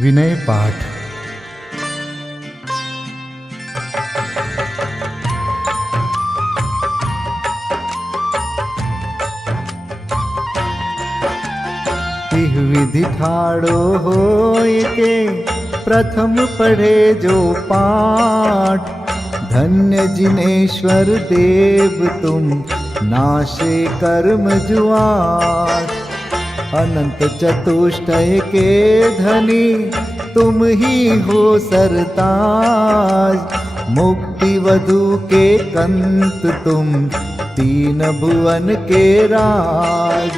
विनय पाठ। तिह विधि ठाड़ो होय के प्रथम पढ़े जो पाठ। धन्य जिनेश्वर देव तुम नाशे कर्म जुआट। अनंत चतुष्टय के धनी तुम ही हो सरताज। मुक्ति वधु के कंत तुम तीन भुवन के राज।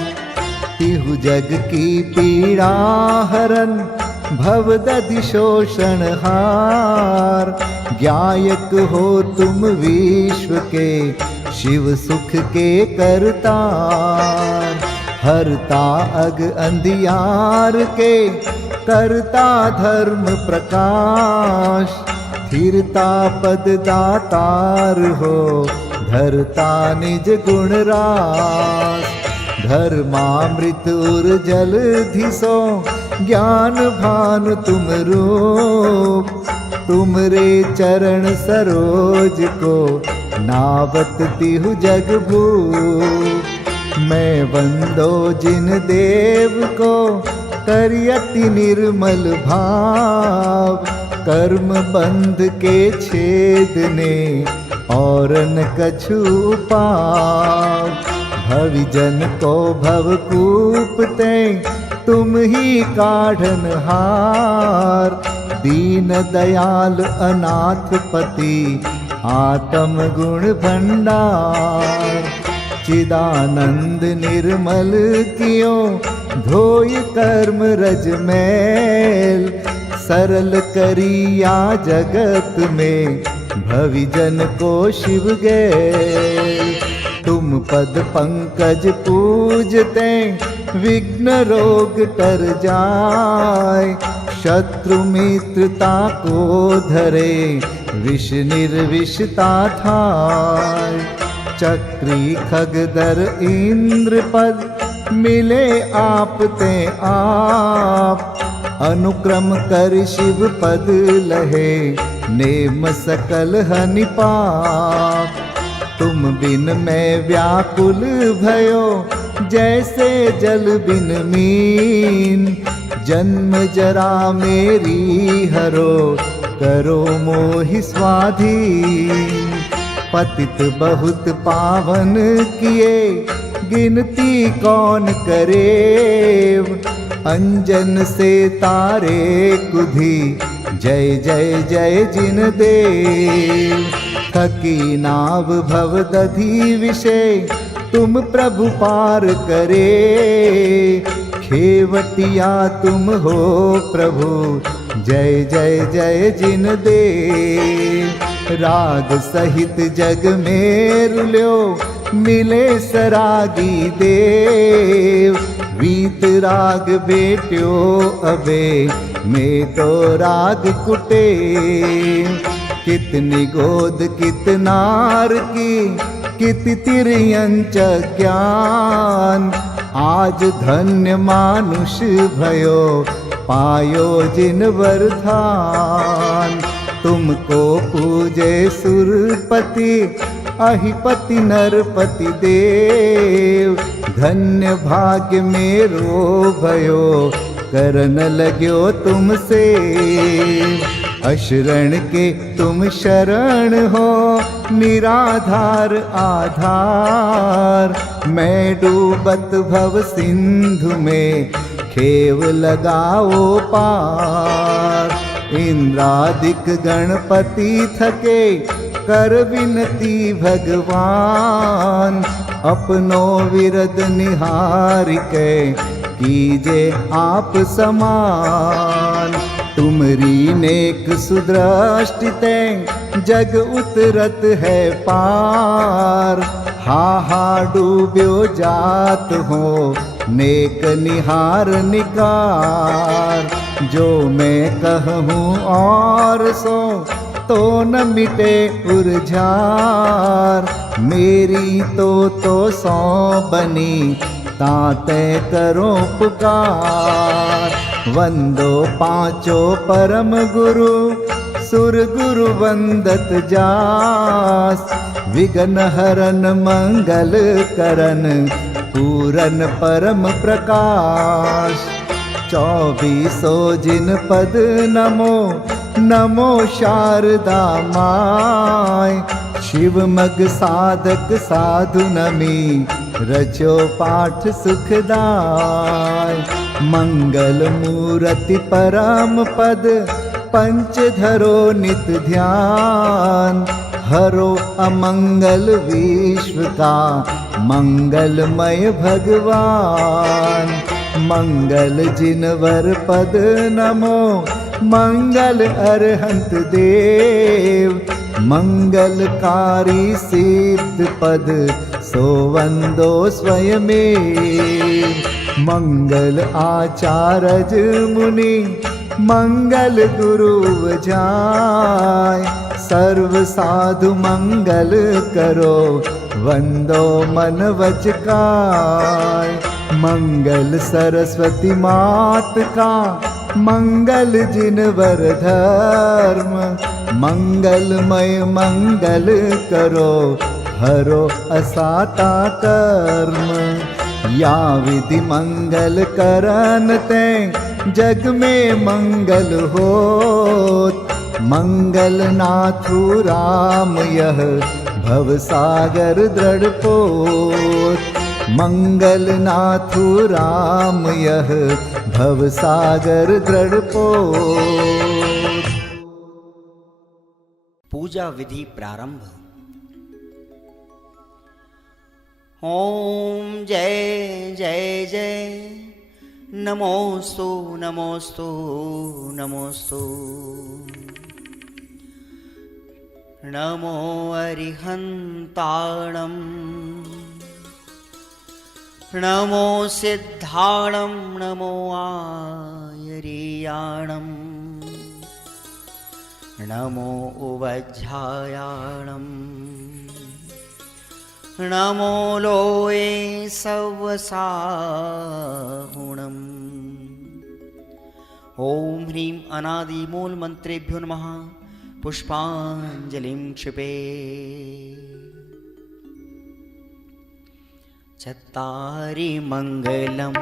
तिहु जग की पीड़ा हरन भवदधि शोषण हार। ज्ञायक हो तुम विश्व के शिव सुख के करतार। हरता अग अंधियार के करता धर्म प्रकाश। स्थिरता पद दातार हो धरता निज गुण रास। धर्मामृत उर जल धिसो ज्ञान भानु तुम रूप। तुमरे चरण सरोज को नावत तिहु जग भूप। मैं वंदो जिन देव को करियति निर्मल भाव। कर्म बंध के छेदने और न कछु पाव। भविजन को भवकूपते तुम ही काढ़न हार। दीन दयाल अनाथ पति आत्म गुण भंडार। चिदानंद निर्मल कियो धोय कर्म रज मैल। सरल करिया जगत में भविजन को शिव गैल। तुम पद पंकज पूजते विघ्न रोग तर जाय। शत्रु मित्रता को धरे विष निर्विषता थाय। चक्री खगदर इंद्र पद मिले आप ते आप। अनुक्रम कर शिव पद लहे नेम सकल हनि पाप। तुम बिन मैं व्याकुल भयो जैसे जल बिन मीन। जन्म जरा मेरी हरो करो मोहि स्वाधीन। पतित बहुत पावन किए गिनती कौन करे। अंजन से तारे कुधी जय जय जय जिन देव। थकी नाव भवदधि विषय तुम प्रभु पार करे। खेवटिया तुम हो प्रभु जय जय जय जिन देव। राग सहित जग में रुल्यो मिले सरागी देव। वीत राग बेट्यो अबे में तो राग कुटे। कितनी गोद कितनार की कित तिर्यंच ज्ञान। आज धन्य मानुष भयो पायो जिन वरदान। तुमको पूजे सुरपति अहिपति नरपति देव। धन्य भाग्य मेरो भयो करन लग्यो तुमसे। अशरण के तुम शरण हो निराधार आधार। मैं डूबत भव सिंधु में खेव लगाओ पार। इंद्रादिक गणपति थके कर विनती भगवान। अपनो विरद निहार के कीजे आप समान। तुमरी नेक सुदृष्टिते जग उतरत है पार। हा डूब्यो जात हो नेक निहार निकार। जो मैं कहूँ और सो तो न मिटे उर्जार। मेरी तो सौ बनी ताते करो पुकार। वंदो पांचों परम गुरु, सुर गुरु वंदत जास। विघ्न हरन मंगल करन, पूरन परम प्रकाश। 24 जिन पद नमो, नमो शारदा माय। शिव मग साधक साधु नमी, रचो पाठ सुखदाय। मंगल मूर्ति परम पद, पंच धरो नित ध्यान। हरो अमंगल विश्व का, मंगलमय भगवान। मंगल जिनवर पद नमो, मंगल अरहंत देव। मंगलकारी सिद्ध पद, सो वंदो स्वयमेव। मंगल आचारज मुनि, मंगल गुरु जाय। सर्व साधु मंगल करो, वंदो मन वच काय। मंगल सरस्वती मात का, मंगल जिनवर धर्म। मंगलमय मंगल करो, हरो असाता कर्म। या विधि मंगल करन ते, जग में मंगल होत। मंगल नाथु राम यह, भव सागर दृढ़ पोत। मंगल नाथु राम यह, भव सागर दृढ़ पोत। पूजा विधि प्रारंभ। ओम जय जय जय, नमोस्तु नमोस्तु नमोस्तु। नमो अरिहन्ताणं, नमो सिद्धाणं, नमो आयर्याणं। नमो उवज्झायाणं, नमो लोये सवसाहुणम्। ओम ह्रीं अनादिमूल मंत्रेभ्यो नमः। पुष्पांजलिं क्षिपे। चत्तारि मंगलम,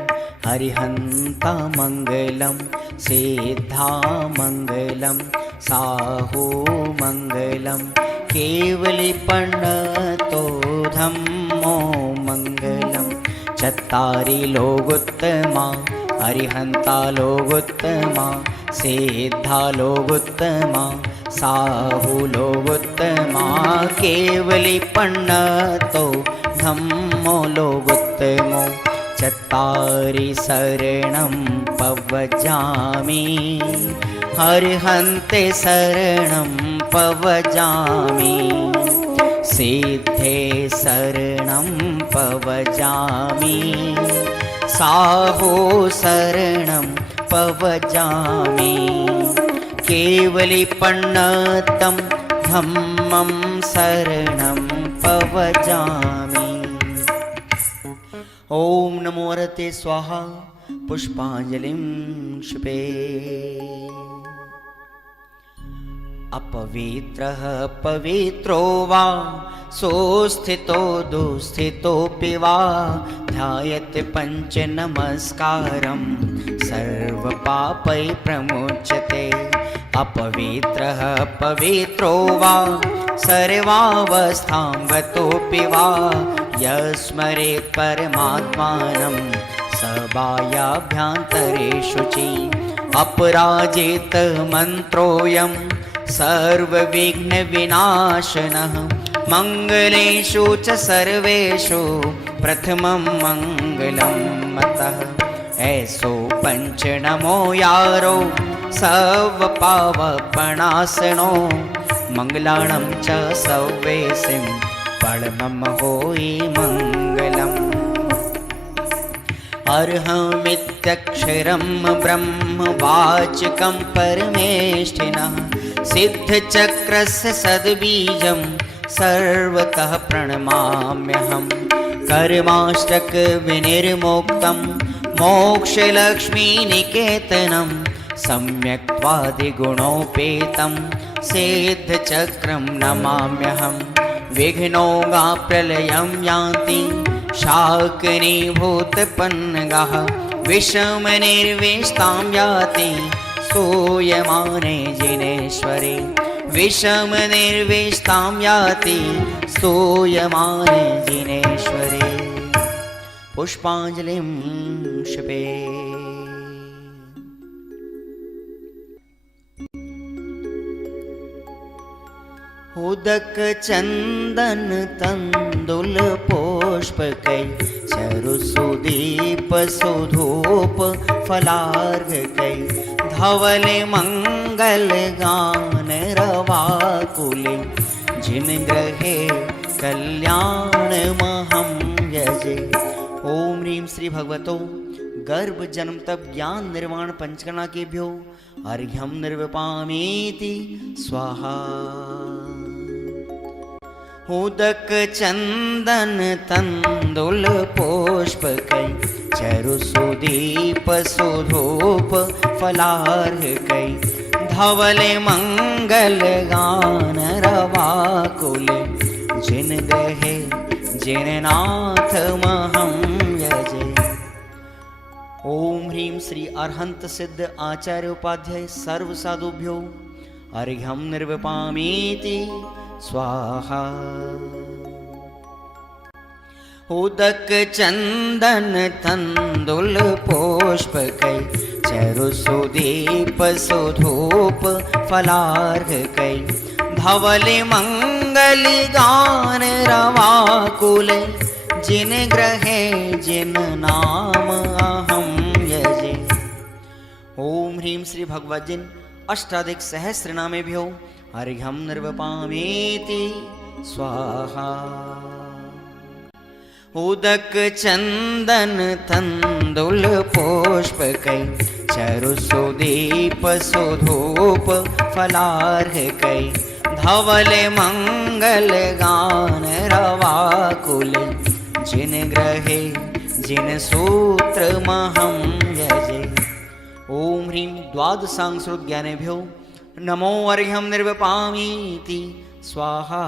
हरिहंता मंगलम, सिद्धा मंगलम, साहू मंगलम, केवलीपन्नतो धम्मो मंगलम। चत्तारि लोगोत्तमा, हरिहंता लोगोत्तमा, सिद्धा लोगोत्तमा, साहू लोगोत्तमा, केवलीपन्नतो धम्मो लोगोत्तमो। चत्तारि शरणं पवजामि, हरिहन्ते शरणं पवजामि। सिद्धे शरणं पवजामि, साहो शरणं पवजामि। केवलीपन्नतं धम्मं शरणं पवजामि। ओम नमो हरते स्वाहा। पुष्पांजलिं क्षिपे। अपवित्रः पवित्रो वा, सोस्थितो दुस्थितोऽपि वा। ध्यायते पंच नमस्कारं, सर्वपापै प्रमुच्यते। अपवित्रः पवित्रो वा, सर्वावस्थां गतोऽपि वा। यस्मरेत् परमात्मानं, सबाह्याभ्यन्तरे शुचि। अपराजित मन्त्रोऽयं, सर्वविघ्नविनाशनः। मंगलेषु च सर्वेषु, प्रथमं मंगलं मतः। ऐसो पंच नमो यारो, सर्वपावपणासनो। मंगलाणं च सव्वेसिं, परमं होई मंगलम्। अर्हमित्यक्षरं ब्रह्म वाचकं परमेष्ठिनः। सिद्धचक्रस्य सद्बीजं, सर्वतः प्रणमाम्यहम्। कर्माष्टक विनिर्मुक्तं, मोक्षलक्ष्मीनिकेतनं सम्यक्त्वादिगुणोपेतं सिद्धचक्रं नमाम्यहं। विघ्नौघाप्रलयं यान्ति शाकिनीभूतपन्नगाः, विषमनिर्विष्टां याति स्तूयमाने जिनेश्वरे। विषमनिर्विष्टां याति स्तूयमाने जिनेश्वरे। पुष्पाञ्जलिं क्षिपे। उदक चंदन तंदुल पुष्पकै चरुसुदीप सुधूप फलार्घकै धवल मंगल गान रवाकुले जिन ग्रहे कल्याण महं यजे। ओम ह्रीं श्री भगवतो गर्भ जन्म तप ज्ञान निर्वाण पंचकर्णा केभ्यो अर्घ्यं निर्विपामीति स्वाहा। उदक चंदन तंदुल पुष्पकै चरुसुदीप सुधूप फलार्घकै धवल मंगल गान रवाकुल जिन ग्रहे जिन नाथ महं यजे। ओम ह्रीं श्री अरहंत सिद्ध आचार्य उपाध्याय सर्व साधुभ्यो अर्घ्यं निर्विपामीति स्वाहा। उदक चंदन तंदुल पुष्पकै चरुसुदीप सुधूप फलार्घकै धवल मंगल गान रवाकुल जिन ग्रहे जिन नाम अहं यजे। ओम ह्रीं श्री भगवद्जिन अष्टाधिक सहस्र नामेभ्यो अर्घ्यं निर्विपामीति स्वाहा। उदक चंदन तंदुल पुष्पकै चरुसुदीप सुधूप फलार्घकै धवल मंगल गान रवाकुल जिन ग्रहे जिन सूत्र महं यजे। ओम ह्रीं द्वादशांशोद्ज्ञानेभ्यो नमो अर्घ्यं निर्विपामीति स्वाहा।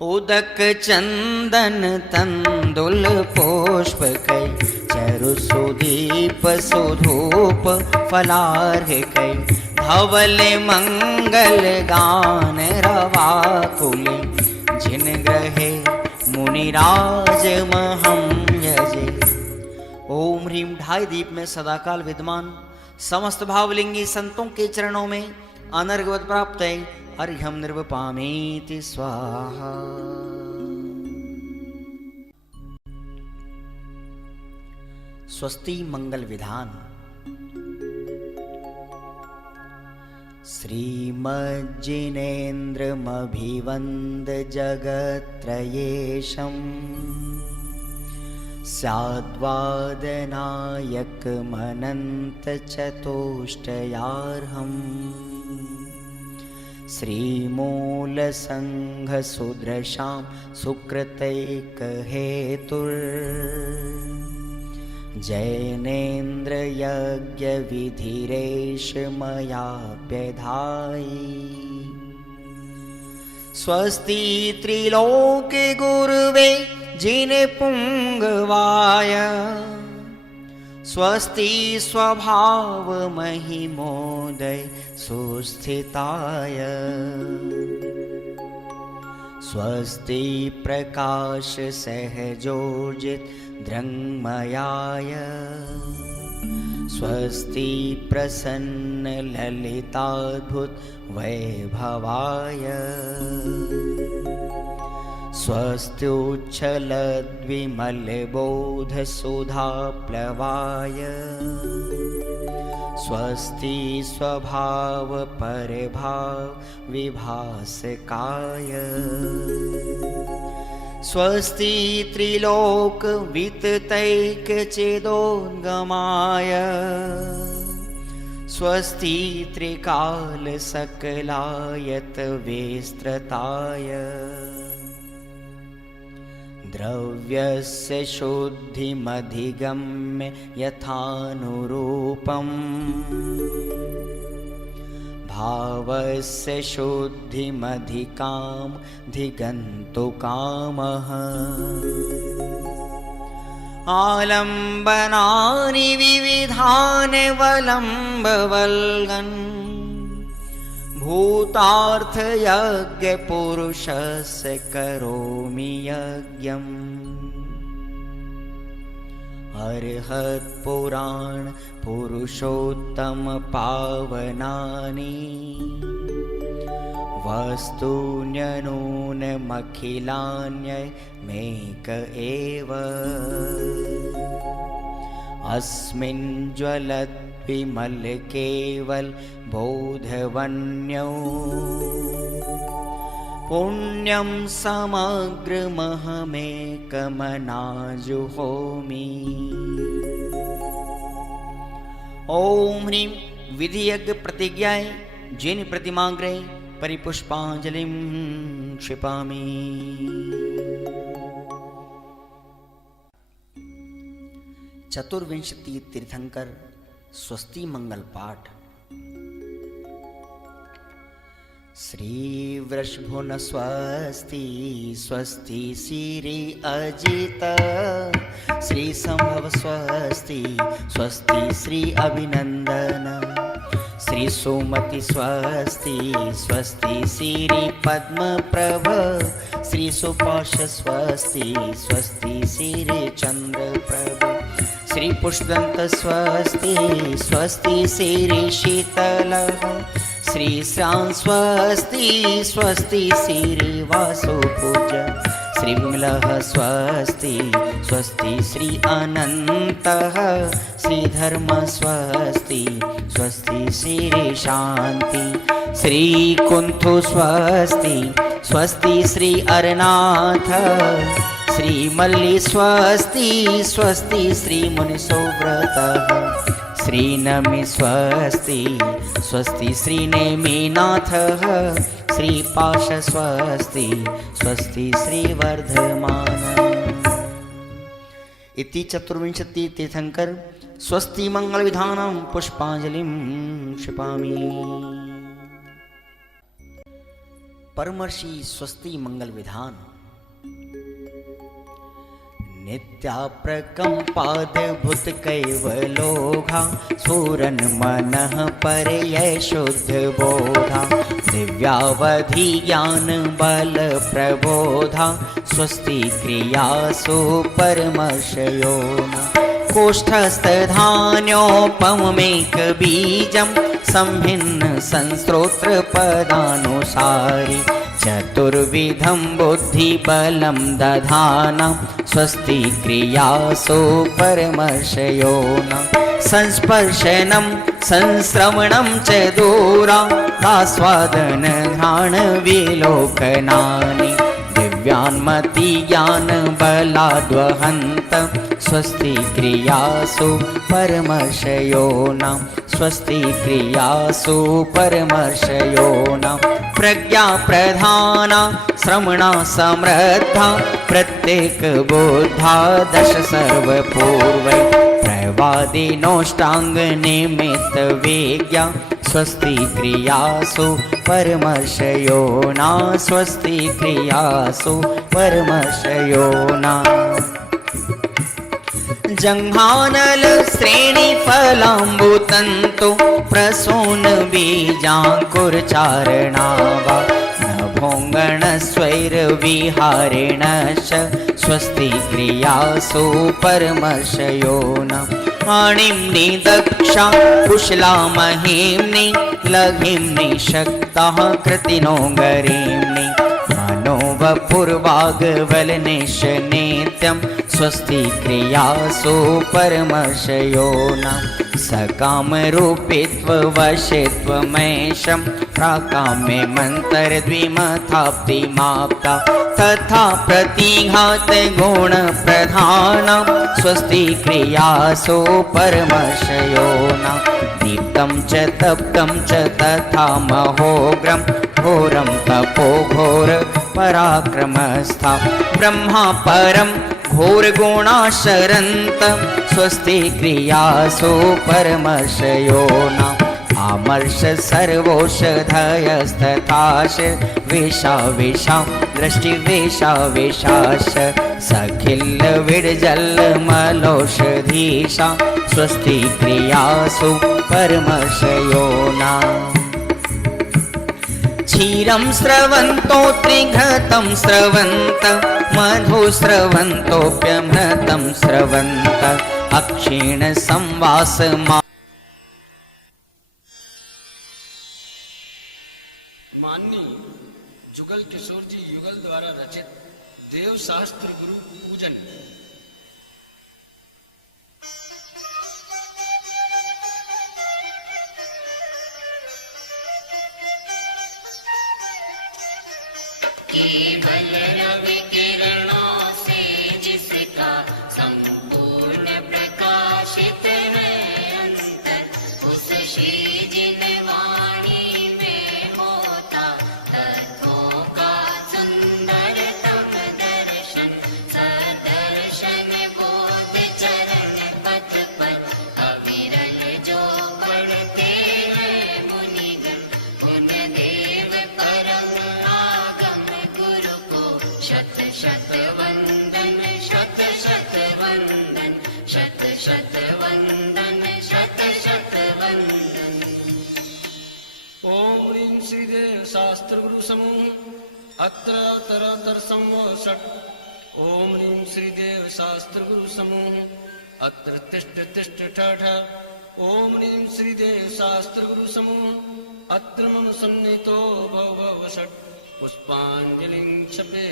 उदक चंदन तंदुल पुष्पकै चरुसुदीप सुधूप फलार्घकै धवल मंगल गान रवाकुल जिन ग्रहे मुनिराज महं यजे। ओम ह्रीं ढाई दीप में सदाकाल विद्यमान समस्त भावलिंगी संतों के चरणों में अनर्घवत प्राप्त है अर्घ्यं निर्विपामीति स्वाहा। स्वस्ति मंगल विधान। श्रीमज्जिनेन्द्रमभिवन्द जगत्त्रयेशम् स्याद्वादनायकमनन्तचतुष्टयार्हम् श्रीमूलसङ्घसुदृशां सुकृतैकहेतुर्जैनेन्द्रयज्ञविधिरेश मयाप्यधायि। स्वस्ति त्रिलोके गुरुवे जिनपुङ्गवाय स्वस्ति स्वभाव महिमोदय सुस्थिताय। स्वस्ति प्रकाश सहजोजित दृङ्मयाय स्वस्ति प्रसन्न ललिताद्भुत वैभवाय। स्वस्त्युच्छलद्विमलबोधसुधाप्लवाय स्वस्ति स्वभाव परभाव विभासकाय। स्वस्ति त्रिलोक विततैकचेदोद्गमाय स्वस्ति त्रिकाल सकलायत विस्तृताय। द्रव्यस्य शुद्धिमधिगम्य यथानुरूपम् भावस्य शुद्धिमधिकामधिगन्तुकामः आलम्बनानि विविधानि वलम्बवल्गन् भूतार्थयज्ञपुरुषस्य करोमि यज्ञम् अर्हत्पुराण पुरुषोत्तम पावनानि वस्तून्यनूनमखिलान्यमेक एव अस्मिन् ज्वलद्विमल केवल बोधवन्यो पुण्यं समग्रमहमेकमनाजुहोमि। ओम ह्रीं विधियज्ञ प्रतिज्ञाय जिन प्रतिमाग्रे परिपुष्पांजलिं क्षिपामि। चतुर्विंशति तीर्थंकर स्वस्ति मंगल पाठ। श्री वृषभुन स्वस्ति स्वस्ति श्री अजित श्री संभव स्वस्ति स्वस्ति श्री अभिनंदन श्री सुमति स्वस्ति स्वस्ति श्री पद्म प्रभ श्री सुपाश स्वस्ति स्वस्ति श्री चंद्र प्रभ श्री पुष्पदंत स्वस्ति स्वस्ति श्री शीतल श्री श्याम स्वस्ति स्वस्ति श्री वासुपूज श्री विमलः स्वस्ति स्वस्ति श्री अनन्तः श्री धर्म स्वस्ति स्वस्ति श्री शांति श्री कुंथु स्वस्ति स्वस्ति श्री अरनाथ श्री मल्ली स्वस्ति स्वस्ति श्री मुनिसोव्रतः श्री नमि स्वस्ति स्वस्ति श्री नेमिनाथः श्री पाश स्वस्ति स्वस्ति श्री वर्धमान। इति चतुर्विंशति तीर्थंकर स्वस्ति मंगल विधानं पुष्पांजलिं क्षिपामि। परमर्षि स्वस्ति मंगल विधान। नित्याप्रकम्पाद्भुत कैवलोघा सूरन मनः परयै शुद्ध बोधा दिव्यावधि ज्ञान बल प्रबोधा स्वस्ति क्रियासु परमर्षयोना कोष्ठस्थधान्योपमेक बीजं संभिन्न संस्रोत्र पदानुसारि चतुर्विधं बुद्धिबलं दधाना स्वस्ति क्रियासु परमर्षयोना संस्पर्शनं संश्रवणं च दूरादास्वादन घ्राण विलोकनानि दिव्यान्मति ज्ञान बलाद्वहन्त स्वस्ति क्रियासु परमर्षयोना स्वस्ति क्रियासु परमर्षयोना प्रज्ञा प्रधाना श्रवणा समृद्धा प्रत्येक बोधा दश सर्वपूर्वै प्रवादिनोष्टांग निमित्त वेज्ञा स्वस्ति क्रियासु परमर्षयोना स्वस्ति क्रियासु परमर्षयोना जंघानल श्रेणी फलाम्बुतंतु प्रसून बीजांकुरचारणावा नभोंगण स्वैर विहारेणश्च स्वस्ति क्रियासु परमर्षयोना आणिम्नि दक्षा कुशला महिम्नि लघिम्नि शक्ताः कृतिनो गरीम्नि मनोवपुर्वाग्वलनिश नित्यं स्वस्ति क्रियासु परमर्षयोना सकामरूपित्ववशित्वमेशं प्राकाम्ये मन्तरद्विमथाप्तिमाप्ता तथा प्रतिघात गुणप्रधानं स्वस्ति क्रियासु परमर्षयोना दीप्तं च तप्तं च तथा महोग्रं घोरं तपो घोर पराक्रमस्था ब्रह्मा परम घोर गुणाशरन्त स्वस्ति क्रियासु परमर्षयो न आमर्ष सर्वौषधयस्तथाश वेशा वेशा दृष्टि वेशा वेशाश सखिल विडजल मलौषधीशा स्वस्ति क्रियासु परमर्षयो न क्षीरं स्रवन्तो त्रिघृतं स्रवन्त मधु स्रवन्तोऽप्यमृतं स्रवन्त अक्षीण संवास माननीय जुगल किशोर जी युगल द्वारा रचित देव शास्त्र गुरु पूजन। केवल रवि किरणों से जिसका संपूर्ण प्रकाशित है अंतर, उस श्री जिन वाणी में होता तत्वों का सुंदरतम दर्शन। सदर्शन बोध चरण पथ पर अविरल जो पढ़ते हैं मुनिगण, उन देव परम आगम गुरु को शत शत वंदन, शत शत वंदन, शत शत वंदन, शत शत वंदन। ओम ह्रीं श्रीदेव शास्त्र गुरु समूह अत्र तरतर संवषट्। ओम ह्रीं श्रीदेव शास्त्र गुरु समूह अत्र तिष्ठ तिष्ठ ठठ। ओम ह्रीं श्रीदेव शास्त्र गुरु समूह अत्र मम सन्निहितो भव भव षट्। पुष्पांजलिं क्षपे।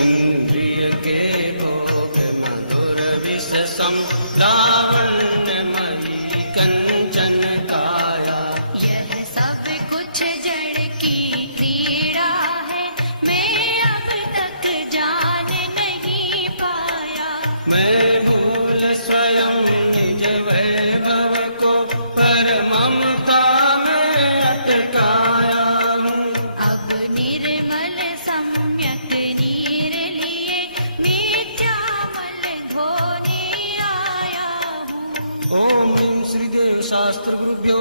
इंद्रिय के भोग मधुर विष सम लावण्यमयी कंचन काया। यह सब कुछ जड़ की क्रीड़ा है, मैं अब तक जान नहीं पाया। मैं भूल स्वयं निज वैभव को पर ममता में अटकाया हूँ। अब निर्मल सम्यक नीर लिए मिथ्यामल धोने आया हूँ। ओम ह्रीं श्रीदेव शास्त्र गुरुभ्यो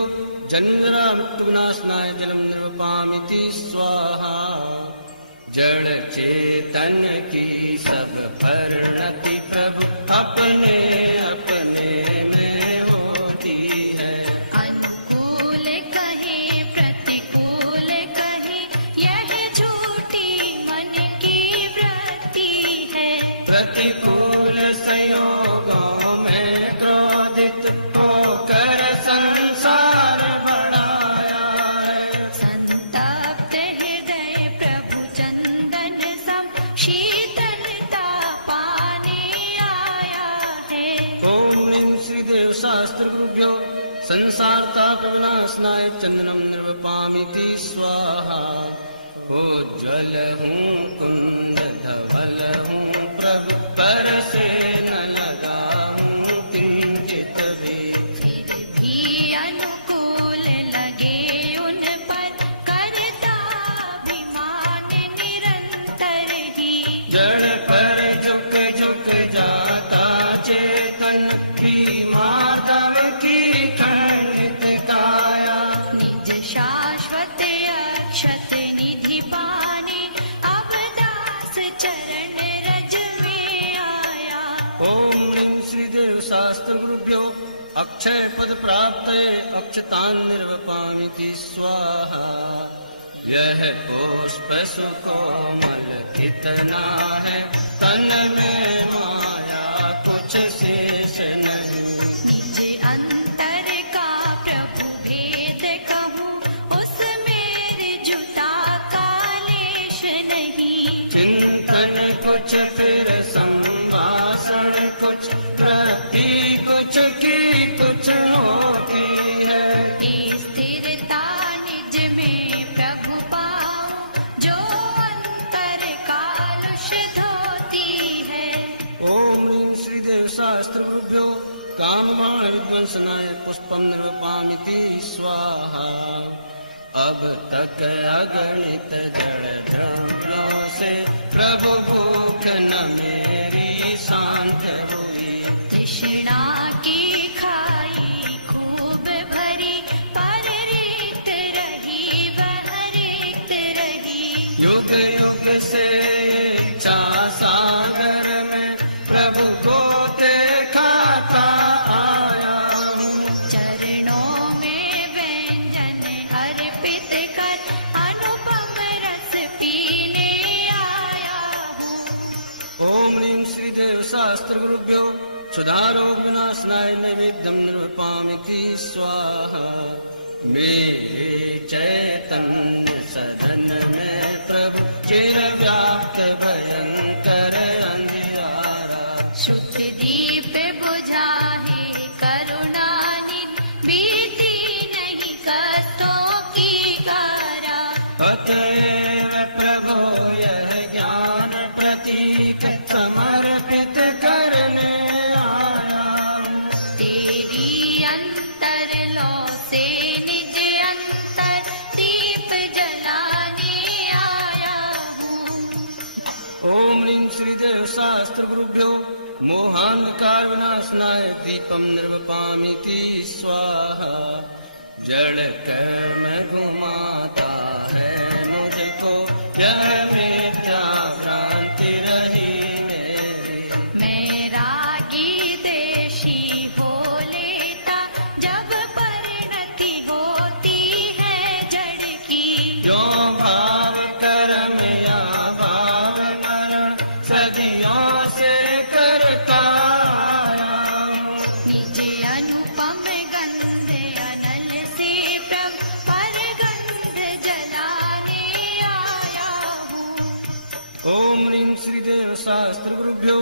चंद्रा मृत्युनाशनाय जलम निर्वपामिति स्वाहा। जड़ चेतन की सब परिणति प्रभु अपने अपने में होती है। अनुकूल कहे प्रतिकूल कहे, यह झूठी मन की वृत्ति है। प्रतिकूल संयोगों में क्रोधित होकर संसार बढ़ाया है। संतप्त हृदय प्रभु चंदन सम शीतलता पाने आया है। ओम ह्रीं श्रीदेव शास्त्र गुरुभ्यो संसार ताप विनाशनाय चंदनम निर्वपामिति स्वाहा। उज्ज्वल हूँ कुंद धवल हूँ प्रभु पर से न लगाऊं किंचित भी। फिर भी अनुकूल लगे उन पर, करता अभिमान निरंतर ही। जड़ पर झुक झुक जाता चेतन की माधव की खंडित काया। निज शाश्वत अक्षत निधि पाने, अब दास चरण रज में आया। ओम ह्रीं श्रीदेव शास्त्र गुरुभ्यो अक्षय पद प्राप्त अक्षतान निर्वपामिति स्वाहा। यह पुष्प सुकोमल कितना है, तन में माया कुछ शेष नहीं। निज अंतर का प्रभु भेद कहूँ, उसमें जुता का लेश नहीं। चिंतन कुछ फिर संभाषण कुछ प्रति कुछ की कुछ होती है। स्थिरता निज में प्रभु पाऊं, जो अंतर कालुष धोती है। ओम ह्रीं श्रीदेव शास्त्र अब तक अगणित जड़ द्रव्यों से प्रभु भूख न मेरी शांत हुई। तृष्णा की खाई खूब भरी, पर रिक्त रही वह रिक्त रही। युग युग से इच्छा सागर में प्रभु को देखाता आया हूँ। चरणों में व्यंजन अर्पित कर अनुपम रस पीने आया हूँ। ओम ह्रीं श्रीदेव शास्त्र गुरुभ्यो सुधारो विनाशनाय नैवेद्यं निर्वपामिति स्वाहा। मेरे चैतन्य सदन में प्रभु चिर व्याप्त भयंकर अंधियारा। शुद्ध दीप बुझाए करुणानिधि, बीती नहीं कष्टों की कारा। अतएव प्रभु यह ज्ञान प्रतीक समर्पित करने आया हूँ। तेरी अंतर लो से निज अंतर दीप जलाने आया हूँ। ओम ह्रीं श्रीदेव शास्त्र गुरुभ्यो मोहान्धकार विनाशनाय दीपं निर्वपामिति स्वाहा। जड़ कर्म घुमाता है मुझको, यह मिथ्या भ्रांति रही मेरी। मैं रागी देशी हो लेता, जब परिणति होती है जड़ की। जो भाव कर्म या भाव मरण सदियों से करता आया हूँ। निज अनुपम गंध अनल से प्रभु पर गंध जलाने आया हूँ। ओम ह्रीं श्रीदेव शास्त्र गुरुभ्यो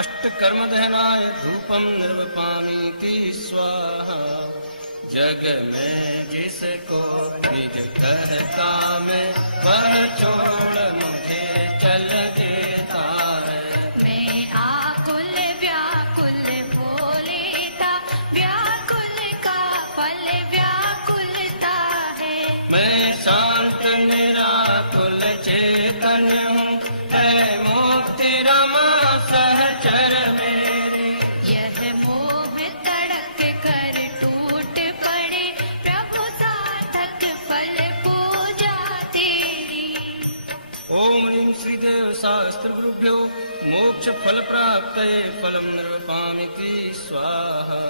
अष्ट कर्म दहनाय धूपम निर्वपामिति स्वाहा। जग में जिसको निज कहता मैं, वह छोड़ मुझे चल देता है। मैं आकुल व्याकुल हो लेता, व्याकुल का फल व्याकुलता है। मैं शांत निराकुल चेतन हूँ, है मुक्ति रमा सहचर मेरी। यह मोह तड़क कर टूट पड़े, प्रभु सार्थक फल पूजा तेरी। ओम ह्रीं श्रीदेव शास्त्र गुरुभ्यो मोक्ष फल प्राप्त फलम निर्वपामिति स्वाहा।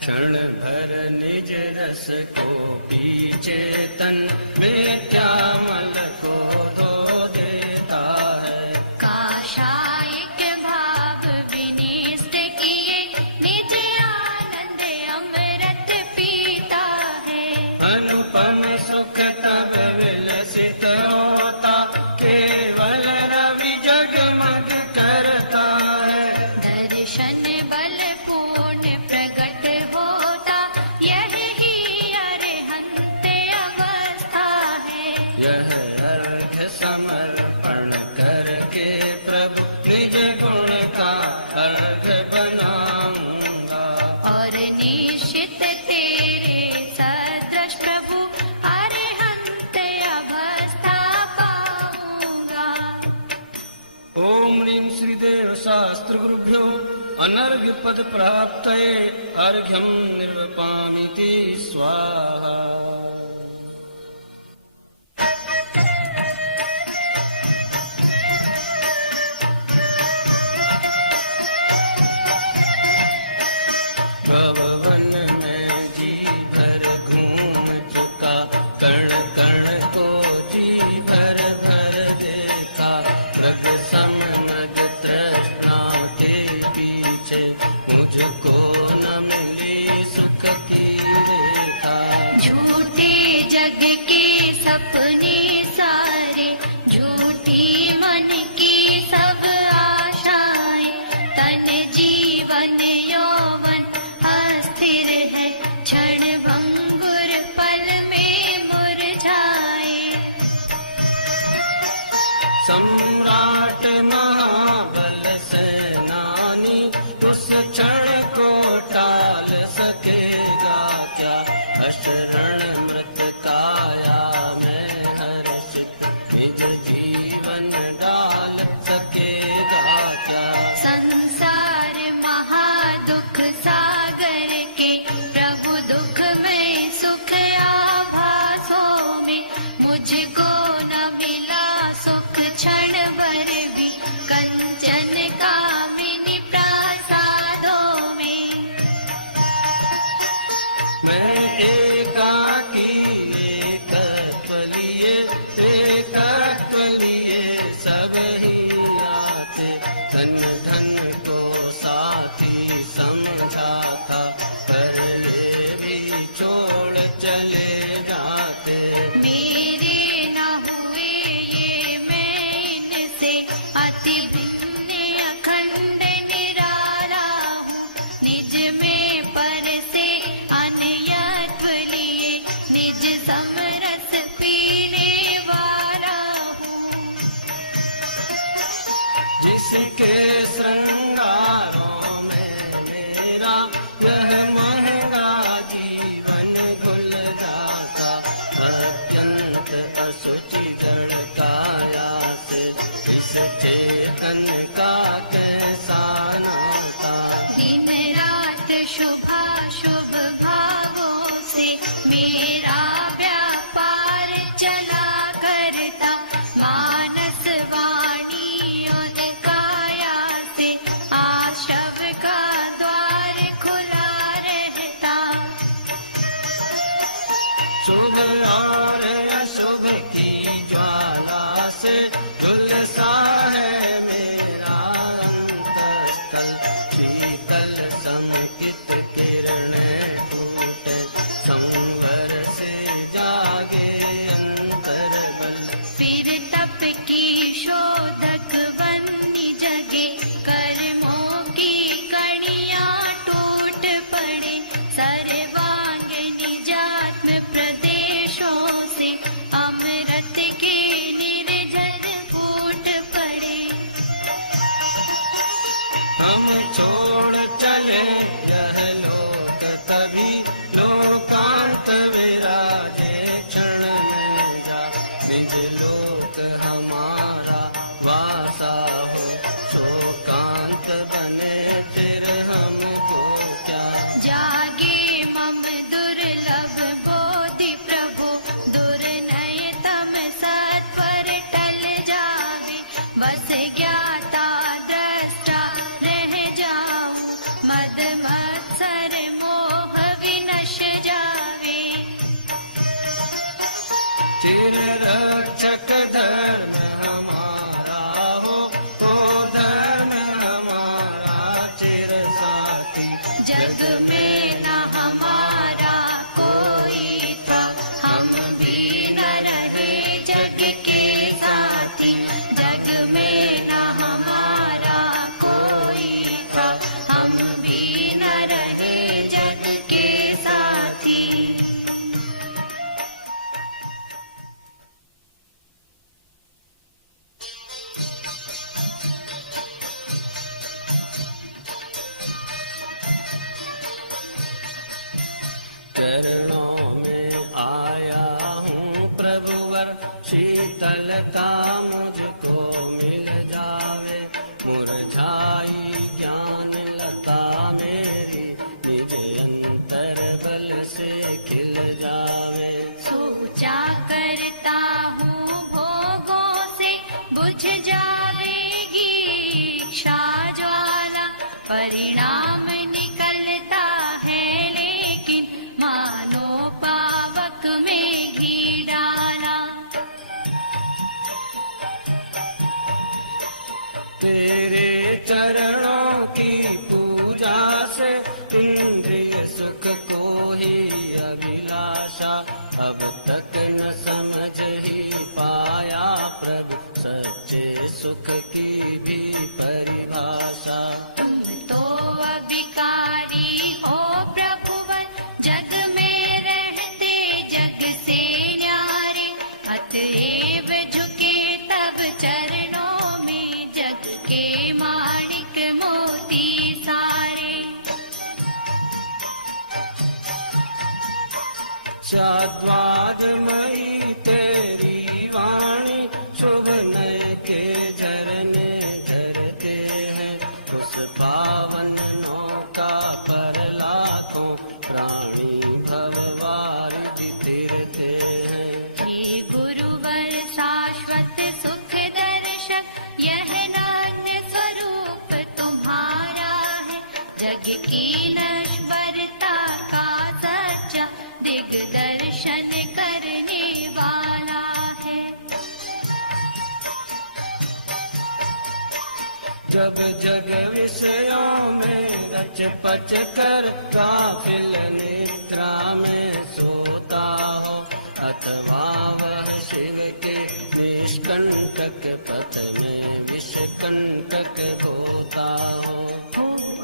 क्षण भर निज रस को पी चेतन, मिथ्यामल को धो देता है। काशायिक भाव विनिष्ट किए, निज आनंद अमृत पीता है। अनुपम सुख तब विलसित होता, केवल रवि जगमग करता है। दर्शन बल पूर्ण प्रकट होता, यही अरहंत अवस्था है। यह अर्घ समर्पण करके प्रभु निज गुण का अर्घ बनाऊंगा। और निश्चित तेरे सदृश प्रभु अरहंत अवस्था पाऊंगा। ओम ह्रीं श्रीदेव शास्त्र गुरुभ्यो अनर्घ्य पद प्राप्त अर्घ्यम निर्वपामिति स्वाहा। भवन में जी भर घूम चुका, कण कण को जी भर भर देखा। रग समनग तृष्णा के पीछे मुझको न मिली सुख की रेखा। झूठे जग के सपने सारे, झूठी मन की सब आशाएं। तन जीवन यौवन अस्थिर है, क्षण भंगुर पल में मुरझाए। सम्राट महाबल सेनानी उस क्षण को टाल सकेगा क्या। अशरण मृत काया मुझको न मिला सुख क्षण भर भी कंचन कामिनी प्रसादों में। मैं एकाकी एकत्व लिए सब ही आते, धन धन को साथी समझा था, पर ये भी छोड़ चले जाते। मेरे न हुए ये मैं इनसे अति भिन्न अखंड निराला हूँ, निज में पर से अन्यत्व लिए निज समरस पीने वाला हूँ। जिसके श्रृंगारों में मेरा यह महंगा जीवन खुल जाता, अत्यंत असुचि जड़ काया से इस चेतन का कैसा नाता। दिन रात शुभाशुभ भावों से मेरा व्यापार चला करता, मानस वाणी और काया से आशव का द्वार खुला रहता। शुभ और अशुभ की ज्वाला से झुलसा है मेरा अंतस्थल, शीतल संगीत किरणें फूटे, संवर से जागे अंतर्बल। फिर तप की शोधक बनी जगे, कर्मों की कड़ियां टूट पड़े, सर्वांग निजात्म प्रदेशों से अमृत के निर्जल फूट पड़े। हम छोड़ चले यह लोक तभी लोकांत विराजे क्षण में जा, निज लोक हमारा वासा हो, शोकांत बने फिर हमको क्या। जागे मम दुर्लभ बोधि प्रभु, दुर्नय तम सत्वर टल जावे, बस ज्ञाता दृष्टा रह जाऊं, मद मत्सर मोह विनश जावे। चिर रक्षक धर्म हमारा हो, तो धर्म हमारा चिर साथी। जग में न हमारा कोई था, हम भी न रहे जग के साथी। जग में न हमारा कोई था, हम भी न रहे जग के साथी। चरणों में आया हूँ प्रभुवर, शीतलता मुझको मिल जावे, मुरझाई ज्ञान लता मेरी निज अंतर बल से खिल जावे। सोचा करता हूँ भोगों से बुझ जाएगी इच्छा ज्वाला, परिणाम निकलता है लेकिन मानो पावक में घी डाला। तेरे चरणों की पूजा से इंद्रिय सुख को ही अभिलाषा, अब तक न समझ ही पाया प्रभु सच्चे सुख की भी परिभाषा। तुम तो अभिकारी हो प्रभुवन, जग में रहते जग से न्यारे, अतएव झुके तब चरणों में जग के माणिक मोती सारे। चाद्वादमयी तेरी वाणी, शुभ नय के झरने झरते हैं, उस पावन नौका पर लाखों प्राणी भववारिधि तिरते हैं। हे गुरु जब जग विषयों में रच पच कर काफिल निद्रा में सोता हो, अथवा वह शिव के निष्कंटक पथ में विषकंटक होता हो।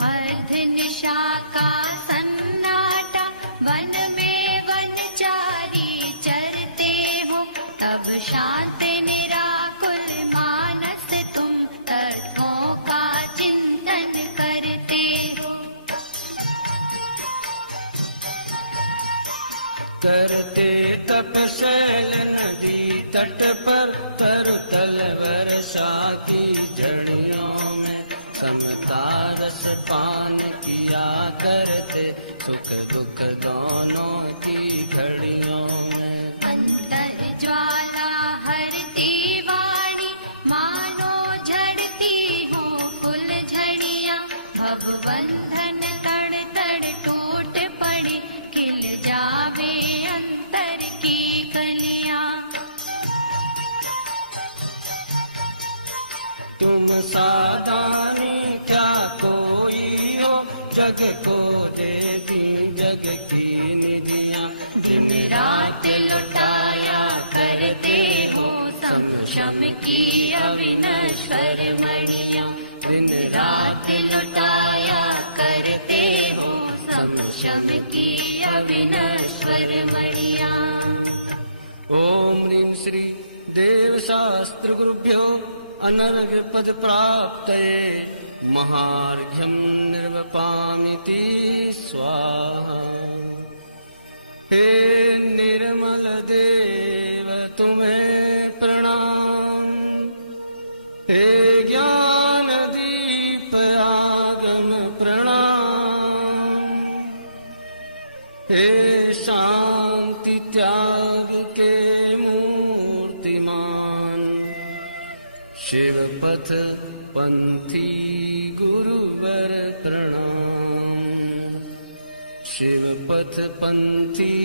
अर्ध निशा का सन्नाटा, वन में वनचारी चरते हो, तब शांत निराकुल मानस तुम तत्वों का चिंतन करते हो। करते तपशैल नदी तट पर, तरुतल वर्षा की झड़ियों में समता रस पान किया करते, सुख दुख दोनों की घड़ियों में। अंतर ज्वाला हरती वाणी, मानो झड़ती हो फूल झड़ियाँ, भव बंधन तड़ तड़ टूट पड़े, खिल जावे अंतर की कलियाँ। तुम साधानी क्या कोई हो, जग को देती जग की निधियाँ, दिन रात लुटाया करते हो, समशम की अविनश्वर मणियाँ। दिन रात लुटाया करते हो, समशम की अविनश्वर मणियाँ। ओम ह्रीं श्री देव शास्त्र गुरुभ्यो अनर्घ्य पद प्राप्तये, महार्घ्यं निर्वपामिति स्वाहा। हे निर्मल देव तुम्हें प्रणाम, हे ज्ञान दीप आगम प्रणाम, हे शांति त्याग के मूर्तिमान, शिव पथ पंथी गुरुवर प्रणाम, शिव पथ पंथी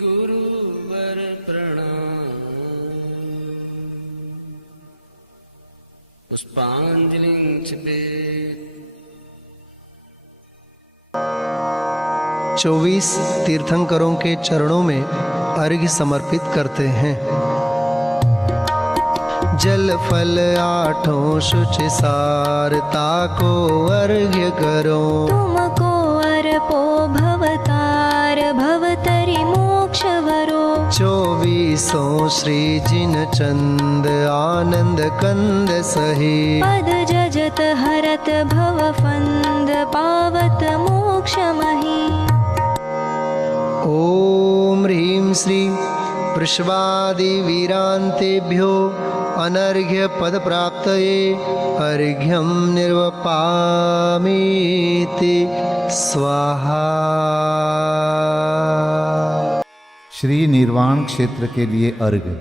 गुरुवर प्रणाम। पुष्पांजलिं छिबेत। 24 तीर्थंकरों के चरणों में अर्घ्य समर्पित करते हैं। जल फल आठों शुच सारता को अर्घ्य करो, तुमको अर्पो भवतार भवतरि मोक्ष वरो। 24 श्री जिन चंद आनंद कंद सही, पद जजत हरत भव फंद पावत मोक्ष मही। ओम ह्रीं श्री वृषभादि वीरांतेभ्यो अनर्घ्य पद प्राप्तये अर्घ्यं निर्वपामीति स्वाहा। श्री निर्वाण क्षेत्र के लिए अर्घ्य।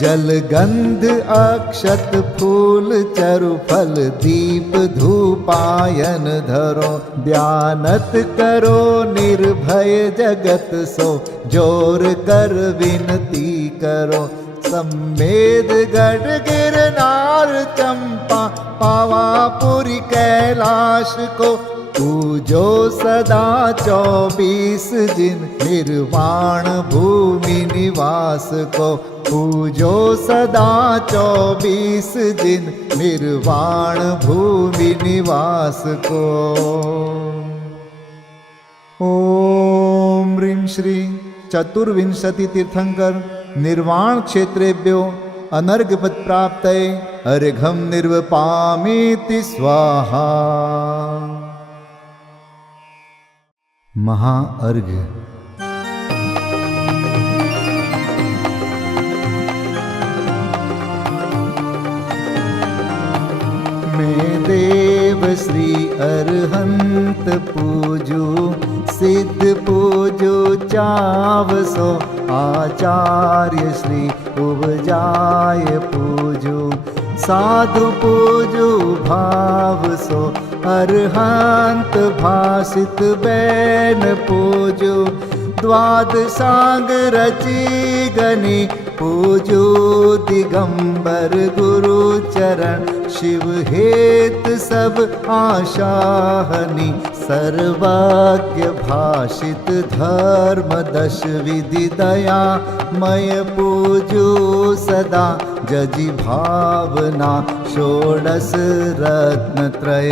जल गंध अक्षत फूल चरु फल दीप धूपायन धरो, ध्यानत करो निर्भय जगत सो, जोर कर विनती करो। सम्मेद गढ़ गिरनार चंपा पावापुरी कैलाश को, पूजो सदा 24 जिन निर्वाण भूमि निवास को, पूजो सदा 24 जिन निर्वाण भूमि निवास को। ओम ह्रीं श्री चतुर्विंशति तीर्थंकर निर्वाण क्षेत्रेभ्यो अनर्घ्य पद प्राप्तये अर्घ्यं निर्वपामीति स्वाहा। महाअर्घ्य। मैं देव श्री अरहंत पूजू, सिद्ध पूजू चावसो, आचार्य श्री उपजाय पूजू, साधु पूजु भाव सो अरहंत भासित बैन पूजु द्वादशांग रची गनी पूजो दिगंबर गुरु चरण शिव हेत सब आशाहनी सर्वज्ञ भाषित धर्म दश विधि दया मय पूजो सदा जजी भावना षोडश रत्न त्रय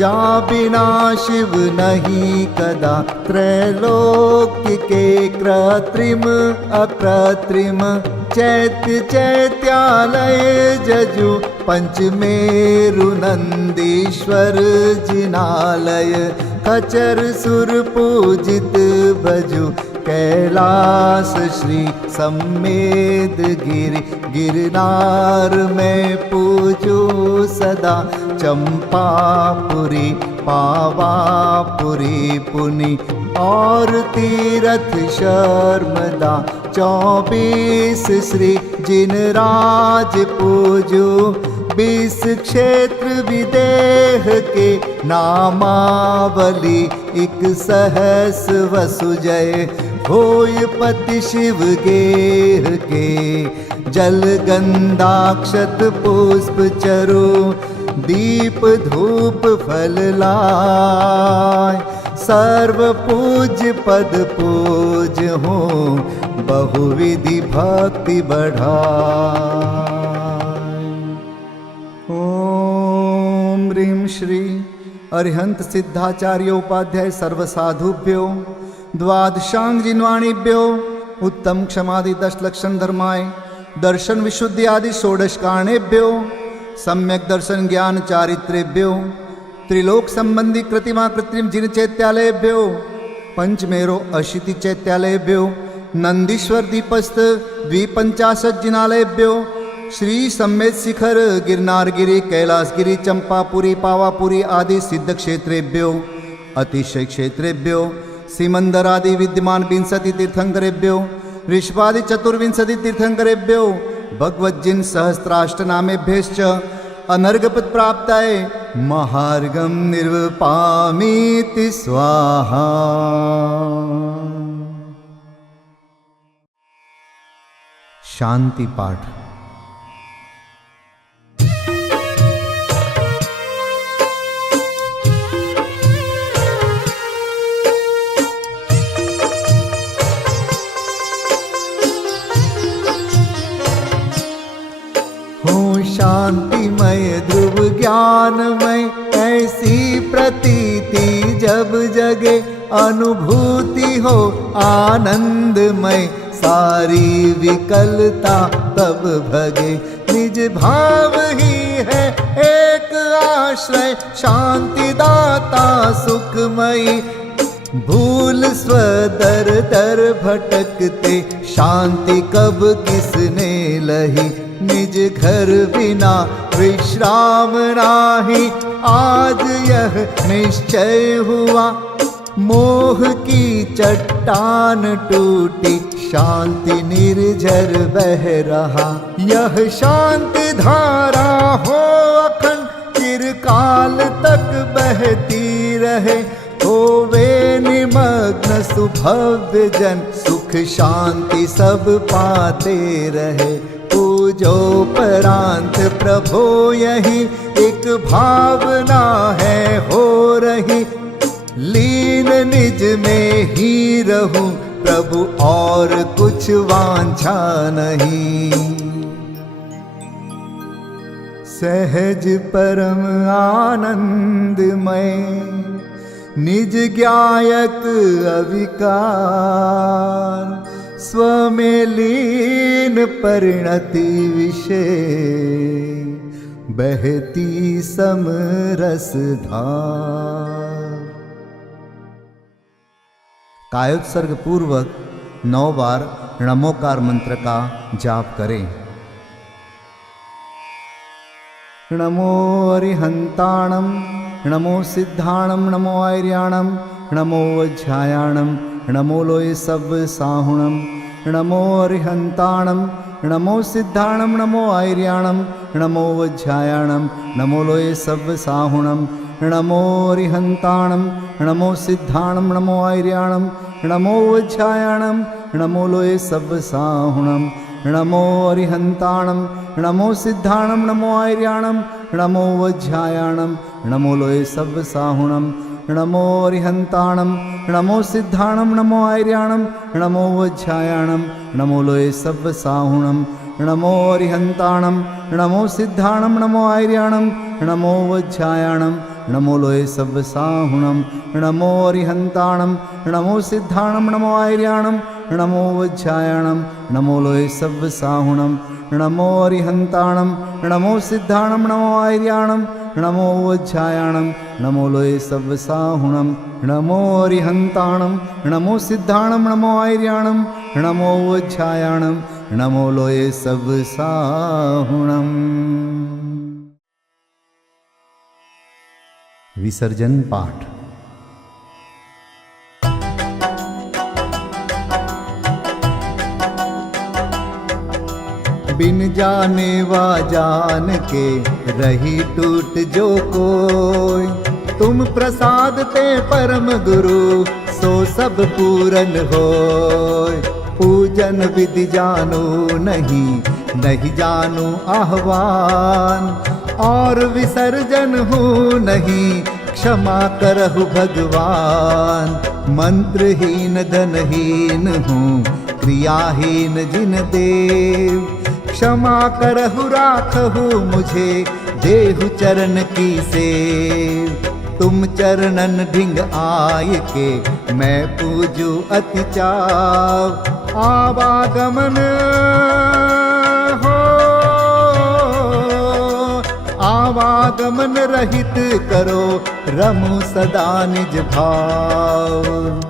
जा बिना शिव नहीं कदा त्रैलोक्य के कृत्रिम अकृत्रिम चैत्य चैत्यालय जजु पंचमेरु नंदीश्वर जिनालय खचर सुर पूजित भजु कैलास श्री सम्मेद गिरि गिरनार में पूजो सदा चंपापुरी पावापुरी पुनि और तीरथ शर्मदा 24 श्री जिनराज पूजो 20 क्षेत्र विदेह के नामावली 1 सहस वसुजय होय पति शिव गेह के जल गंधाक्षत पुष्प चरो दीप धूप फल लाय सर्व पूज्य पद पूज हो बहुविधि भक्ति बढ़ाय। ओम ह्रीं श्री अरिहंत सिद्धाचार्य उपाध्याय सर्वसाधुभ्यो द्वादशांग जिन्वाणीभ्यो उत्तम क्षमादि 10 लक्षण धर्माय दर्शन विशुद्धि आदि 16 कारणेभ्यो सम्यक दर्शन ज्ञान चारित्रेभ्यो त्रिलोक संबंधी कृतिमा कृत्रिम जिन चैत्यालयभ्यो पंचमेरो अशीति चैत्यालयभ्यो नंदीश्वर दीपस्थ 250 जिनालयभ्यो श्री सम्मेद शिखर गिरनारगिरी कैलासगिरी चंपापुरी पावापुरी आदि सिद्ध क्षेत्रेभ्यो अतिशय क्षेत्रेभ्यो सीमंदर आदि विद्यमान 20 तीर्थंकरेभ्यो ऋषभादि 24 तीर्थंकरेभ्यो भगवज्जिन सहस्राष्टनामेभ्यश्च अनर्घपद प्राप्ताय महार्गम निर्वपामीति स्वाहा। शांति पाठ। शांतिमय ध्रुव ज्ञानमय ऐसी प्रतीति जब जगे अनुभूति हो आनंदमय सारी विकलता तब भगे निज भाव ही है एक आश्रय शांति दाता सुखमयी भूल स्वदर दर भटकते शांति कब किसने लही निज घर बिना विश्राम नाही आज यह निश्चय हुआ मोह की चट्टान टूटी शांति निर्झर बह रहा यह शांति धारा हो अखंड चिरकाल तक बहती रहे होवे निमग्न सुभव्य जन सुख शांति सब पाते रहे पूजो परांत प्रभो यही एक भावना है हो रही लीन निज में ही रहूं प्रभु और कुछ वांछा नहीं सहज परम आनंदमय निज ज्ञायक अविकार स्वमें लीन परिणति विषय बहती समरस धार। कायोत्सर्ग पूर्वक 9 बार नमोकार मंत्र का जाप करें। नमो अरिहंताणम नमो सिद्धाणम नमो आर्याणम नमो वज्रायाणम नमो लोय सब साहुणम नमो अरिहंताणम नमो सिद्धाणं नमो आयर्याणं नमो वज्झायाणं नमो लोये सव्वसाहुणं नमो रिहन्ताणं नमो सिद्धाणं नमो आयर्याणं नमो वज्झायाणं नमो लोये सव्वसाहुणं नमो रिहन्ताणं नमो सिद्धाणं नमो आयर्याणं नमो वज्झायाणं नमो लोये सव्वसाहुणं नमो रिहन्ताणं नमो सिद्धाणं नमो आयर्याणं नमो वज्झायाणं नमो लोये सव्वसाहुणं नमो रिहन्ताणं नमो सिद्धाणं नमो आयर्याणं नमो वज्झायाणं नमो लोये सव्वसाहुणं नमो रिहन्ताणं नमो सिद्धाणं नमो आयर्याणं नमो वज्झायाणं नमो लोये सव्वसाहुणं नमो रिहन्ताणं नमो सिद्धाणं नमो आयर्याणं नमो वज्झायाणं नमो लोये सव्वसाहुणं नमो रिहन्ताणं नमो सिद्धाणं नमो आयर्याणं नमो वज्झायाणं नमो लोये सव्वसाहुणम्। विसर्जन पाठ। बिन जाने वा जान के रही टूट जो कोई, तुम प्रसाद ते परम गुरु सो सब पूरन होय। पूजन विधि जानो नहीं, नहीं जानो आह्वान, और विसर्जन हूँ नहीं, क्षमा करहु भगवान। मंत्रहीन धनहीन हूँ, क्रियाहीन जिन देव, क्षमा करहु राखहु मुझे, देहु चरण की सेव। तुम चरणन ढिंग आय के, मैं पूजू अति चाव। आवागमन हो, आवागमन रहित करो, रमु सदा निज भाव।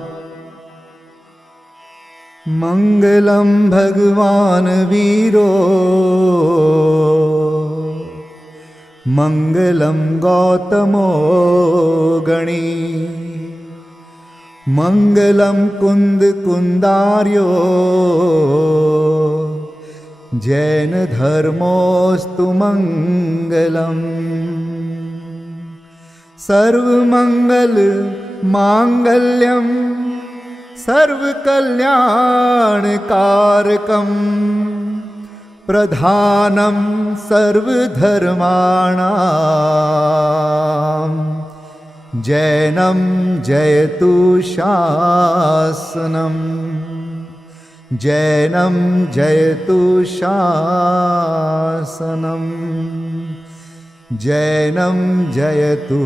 मंगलम भगवान वीरो, मंगलम गौतमो गणी, मंगलम कुंद कुंदार्यो, जैन धर्मोस्तु मंगलम। सर्वमंगल मांगल्यम सर्वकल्याणकारकं, प्रधानं सर्वधर्माणां, जैनं जयतु शासनं, जैनं जयतु शासनं, जैनं जयतु